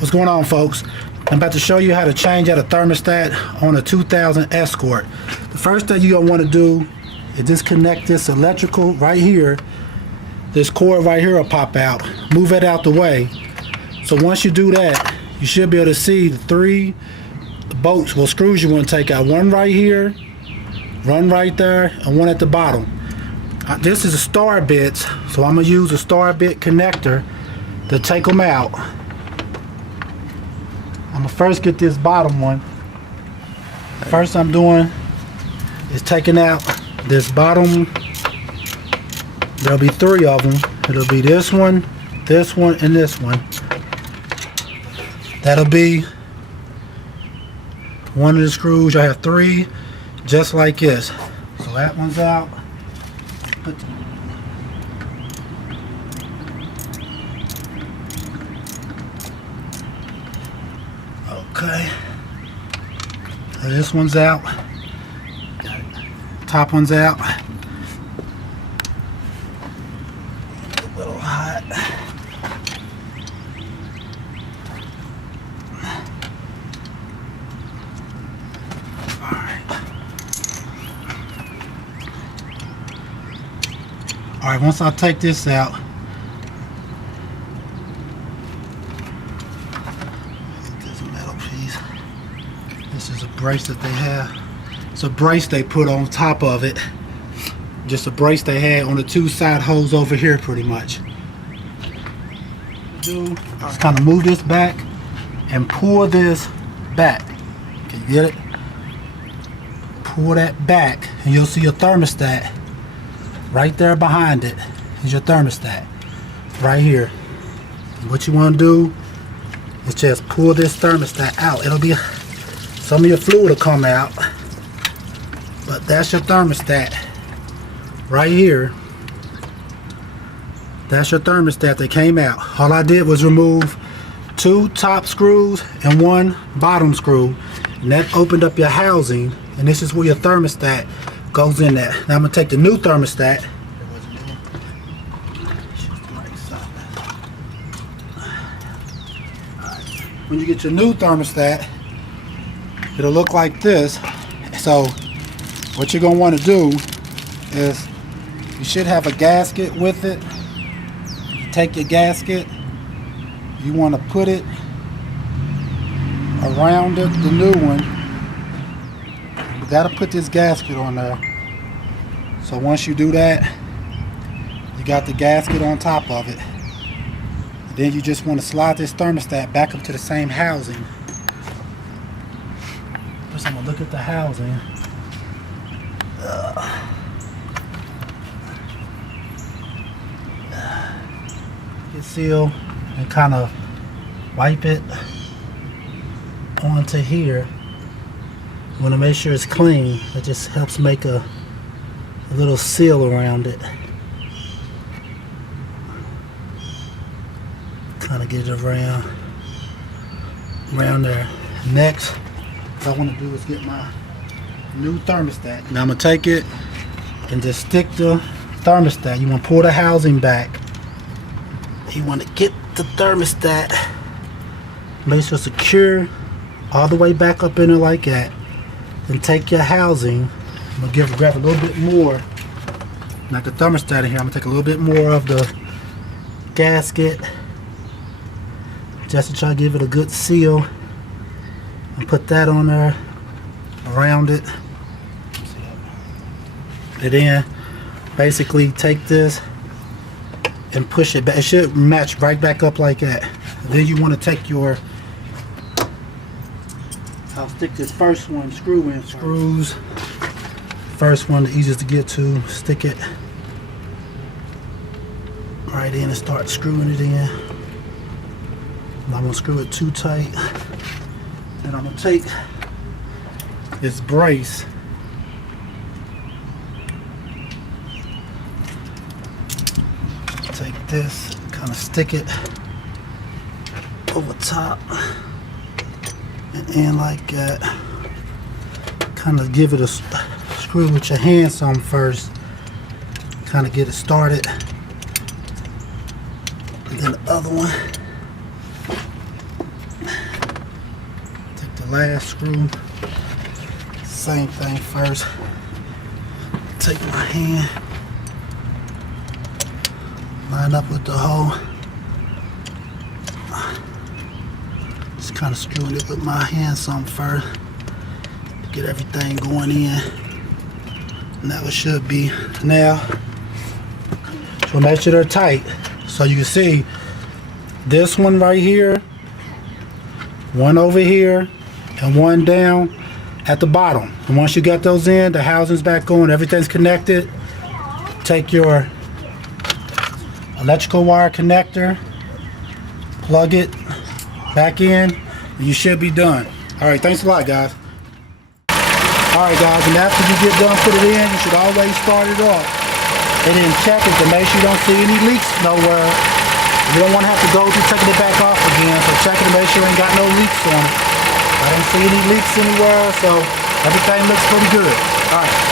What's going on, folks? I'm about to show you how to change out a thermostat on a 2000 Escort. The first thing you're gonna want to do is disconnect this electrical right here. This cord right here will pop out. Move it out the way. So once you do that, you should be able to see the three bolts, well, screws you want to take out. One right here, one right there, and one at the bottom. This is a star bits, so I'm gonna use a star bit connector to take them out. I'm gonna first get this bottom one. First I'm doing is taking out this bottom. There'll be three of them. It'll be this one, and this one. That'll be one of the screws. I have three just like this. So that one's out. Okay, so this one's out, top one's out. A little hot. Alright, once I take this out, this is a brace that they have. It's a brace they put on top of it. Just a brace they had on the two side holes over here, pretty much. Just kind of move this back and pull this back. Can you get it? Pull that back and you'll see your thermostat right there behind it. Is your thermostat right here. What you want to do is just pull this thermostat out. It'll be some of your fluid will come out, but that's your thermostat right here. That's your thermostat that came out. All I did was remove two top screws and one bottom screw, and that opened up your housing, and this is where your thermostat goes in there. Now I'm gonna take the new thermostat. When you get your new thermostat, it'll look like this. So what you're gonna want to do is, you should have a gasket with it. You take your gasket, you want to put it around it, the new one. You gotta put this gasket on there. So once you do that, you got the gasket on top of it. And then you just want to slide this thermostat back up to the same housing. First I'm gonna look at the housing. Get sealed and kind of wipe it onto here. You want to make sure it's clean. It just helps make a little seal around it. Kind of get it around there. Next, what I want to do is get my new thermostat. Now I'm going to take it and just stick the thermostat. You want to pull the housing back. You want to get the thermostat, make sure it's secure all the way back up in there like that. Then take your housing. I'm going to grab a little bit more. Not the thermostat in here. I'm going to take a little bit more of the gasket just to try to give it a good seal, and put that on there around it. And then basically take this and push it back. It should match right back up like that. And then you want to take your, I'll stick this first one screw in. Screws, first one, the easiest to get to. Stick it right in and start screwing it in. I'm not going to screw it too tight. Then I'm going to take this brace, take this, kind of stick it over top and in like that. Kind of give it a screw with your hand some first, kind of get it started. And then the other one. glass screw. Same thing first. Take my hand, line up with the hole. Just kind of screwing it with my hand some first to get everything going in. Now it should be. Now, so make sure they're tight. So you can see this one right here, one over here, and one down at the bottom. And once you got those in, the housing's back on, everything's connected. Take your electrical wire connector, plug it back in, and you should be done. All right, thanks a lot, guys. All right, guys, and after you get done put it in, you should always start it off and then check it to make sure you don't see any leaks nowhere. You don't want to have to go through taking it back off again, so check it to make sure it ain't got no leaks on it. I don't see any leaks anywhere, so everything looks pretty good. All right.